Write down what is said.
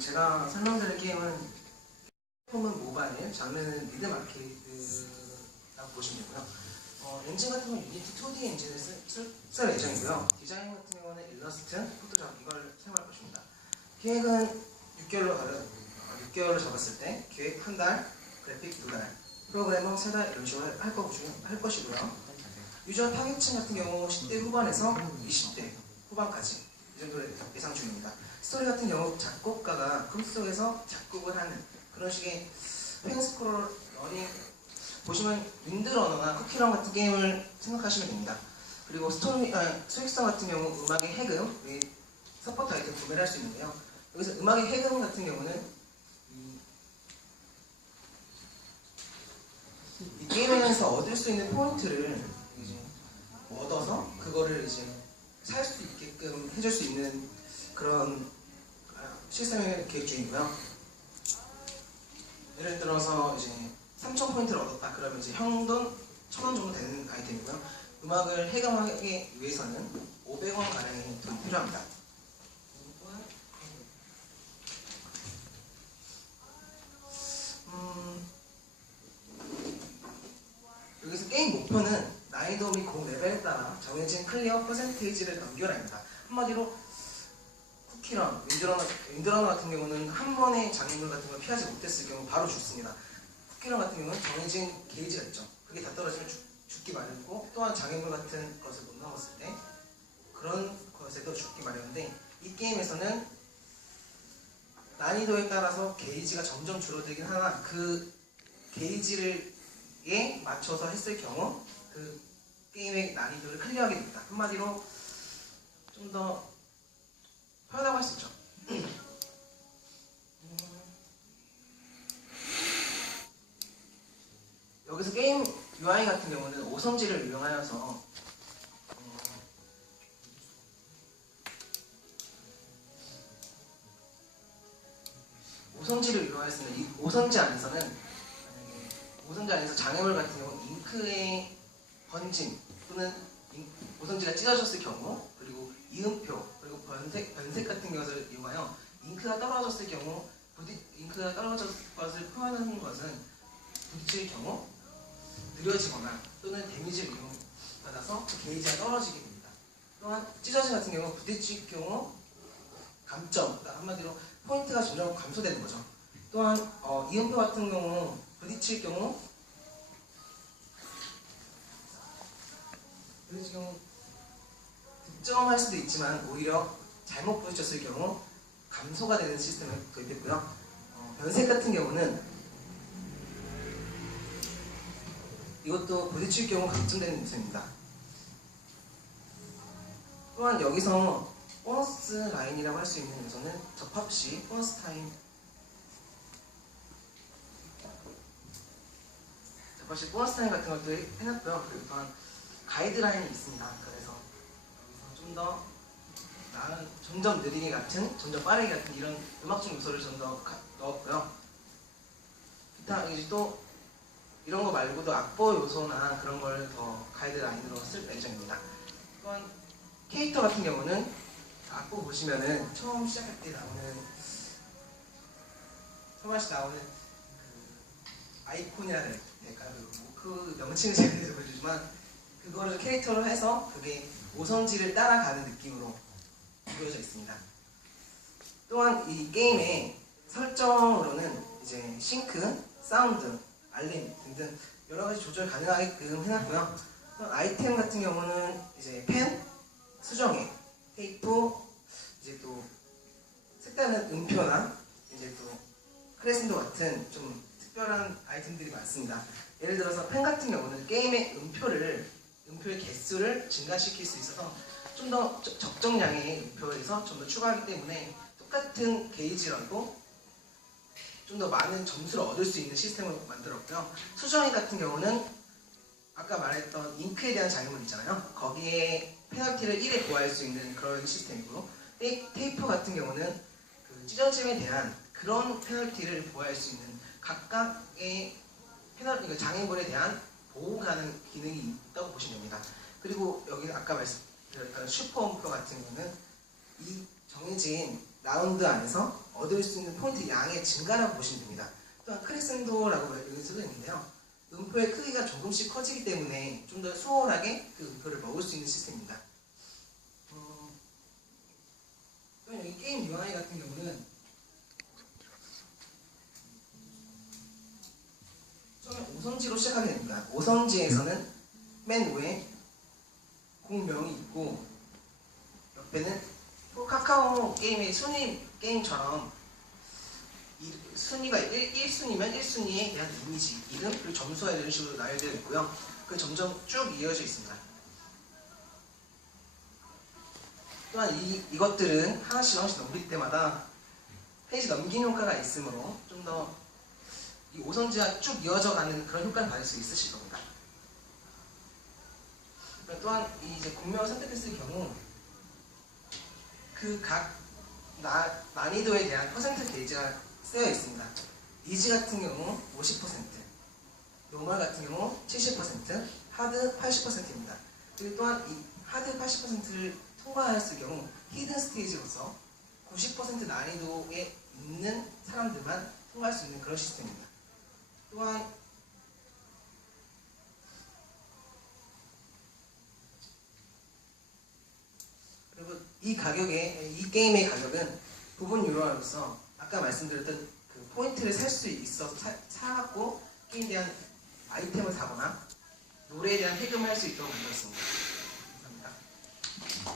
제가 설명드릴 게임은 플랫폼은 모바일, 장르는 미드 마켓이라고 보시면 되고요. 엔진 같은 경우는 유니티 2D 엔진을 쓸 예정이고요. 디자인 같은 경우는 일러스트, 포토샵 이걸 사용할 것입니다. 기획은 6개월로 잡았을 때 기획 한 달, 그래픽 2달, 프로그래머 3달 이런 식으로 할 것이고요. 유저 타겟층 같은 경우 10대 후반에서 20대 후반까지 이 정도로 예상 중입니다. 스토리 같은 경우 작곡가가 꿈속에서 작곡을 하는 그런 식의 횡스크롤 러닝 보시면 윈드러너나 쿠키런 같은 게임을 생각하시면 됩니다. 그리고 수익성 같은 경우 음악의 해금, 서포트 아이템 구매를 할 수 있는데요. 여기서 음악의 해금 같은 경우는 이 게임에서 얻을 수 있는 포인트를 이제 얻어서 그거를 이제 살 수 있게끔 해줄 수 있는 그런 시스템을 계획 중이고요. 예를 들어서 이제 3,000포인트를 얻었다 그러면 이제 현돈 1,000원 정도 되는 아이템이고요. 음악을 해금하기 위해서는 500원 가량의 돈이 필요합니다. 여기서 게임 목표는 난이도 및 공 레벨에 따라 정해진 클리어 퍼센테이지를 넘겨라입니다. 한마디로 쿠키런, 윈드러너 같은 경우는 한 번의 장애물 같은 걸 피하지 못했을 경우 바로 죽습니다. 쿠키런 같은 경우는 정해진 게이지가 있죠. 그게 다 떨어지면 죽기 마련이고, 또한 장애물 같은 것을 못 넘었을 때 그런 것에도 죽기 마련인데, 이 게임에서는 난이도에 따라서 게이지가 점점 줄어들긴 하나 그 게이지에 맞춰서 했을 경우 그 게임의 난이도를 클리어하게 됩니다. 한마디로 좀 더 편하다고 할 수 있죠. 여기서 게임 UI 같은 경우는 오선지를 이용하여서 오선지를 이용하였습니다. 이 오선지 안에서 장애물 같은 경우 잉크의 번짐 또는 오선지가 찢어졌을 경우, 그리고 이음표, 그리고 변색 같은 것을 이용하여 잉크가 떨어졌을 경우, 잉크가 떨어졌을 것을 표현하는 것은 부딪힐 경우 느려지거나 또는 데미지를 이용받아서 게이지가 떨어지게 됩니다. 또한 찢어짐 같은 경우 부딪힐 경우 감점, 그러니까 한마디로 포인트가 점점 감소되는 거죠. 또한 이음표 같은 경우 부딪힐 경우 득점할 수도 있지만 오히려 잘못 부딪혔을 경우 감소가 되는 시스템을 도입했고요. 변색 같은 경우는 이것도 부딪힐 경우 감점되는 요소입니다. 또한 여기서 보너스 라인이라고 할 수 있는 요소는 접합 시 보너스 타임, 같은 것도 해놨고요. 그리고 또한 가이드라인이 있습니다. 그래서 여기서 좀 더 나은, 점점 느리게 같은, 점점 빠르게 같은 이런 음악적 요소를 좀 더 넣었고요. 기타 이제 또 이런 거 말고도 악보 요소나 그런 걸 더 가이드라인으로 쓸 예정입니다. 또한 캐릭터 같은 경우는 악보 보시면은 처음 시작할 때 나오는 그 아이콘이라 해야 될까요? 그 명칭을 제가 보여주지만 그거를 캐릭터로 해서 그게 오선지를 따라가는 느낌으로 보여져 있습니다. 또한 이 게임의 설정으로는 이제 싱크, 사운드, 알림 등등 여러 가지 조절 가능하게끔 해놨고요. 아이템 같은 경우는 이제 펜, 수정액, 테이프, 이제 또 색다른 음표나 이제 또 크레센도 같은 좀 특별한 아이템들이 많습니다. 예를 들어서 펜 같은 경우는 게임의 음표의 개수를 증가시킬 수 있어서 좀 더 적정량의 음표에서 좀 더 추가하기 때문에 똑같은 게이지라도 좀 더 많은 점수를 얻을 수 있는 시스템을 만들었고요. 수정액 같은 경우는 아까 말했던 잉크에 대한 장애물 있잖아요. 거기에 페널티를 1에 부과할 수 있는 그런 시스템이고, 테이프 같은 경우는 그 찢어짐에 대한 그런 페널티를 부과할 수 있는 각각의 그러니까 장애물에 대한 보호하는 기능이 있다고 보시면 됩니다. 그리고 여기 아까 말씀드렸던 슈퍼 음표 같은 경우는 이 정해진 라운드 안에서 얻을 수 있는 포인트 양의 증가라고 보시면 됩니다. 또한 크레센도라고 읽을 수도 있는데요. 음표의 크기가 조금씩 커지기 때문에 좀 더 수월하게 그 음표를 먹을 수 있는 시스템입니다. 또 여기 게임 UI 같은 경우는 처음에 오선지로 시작하게 됩니다. 오선지에서는 맨 위에 공명이 있고 옆에는 또 카카오 게임의 순위 게임처럼 순위가 1순위면 1순위에 대한 이미지, 이름, 그리고 점수가 이런 식으로 나열되어 있고요. 그 점점 쭉 이어져 있습니다. 또한 이것들은 하나씩 넘길 때마다 페이지 넘긴 효과가 있으므로 좀 더 이 오선지가 쭉 이어져 가는 그런 효과를 받을 수 있으실 겁니다. 또한 이제 공명을 선택했을 경우 그 각 난이도에 대한 퍼센트 게이지가 쓰여 있습니다. 이지 같은 경우 50%, 노멀 같은 경우 70%, 하드 80%입니다. 그리고 또한 이 하드 80%를 통과했을 경우 히든 스테이지로서 90% 난이도에 있는 사람들만 통과할 수 있는 그런 시스템입니다. 또한 그리고 이 게임의 가격은 부분 유료화로서 아까 말씀드렸던 그 포인트를 살 수 있어서 사갖고 게임에 대한 아이템을 사거나 노래에 대한 해금을 할 수 있도록 만들었습니다.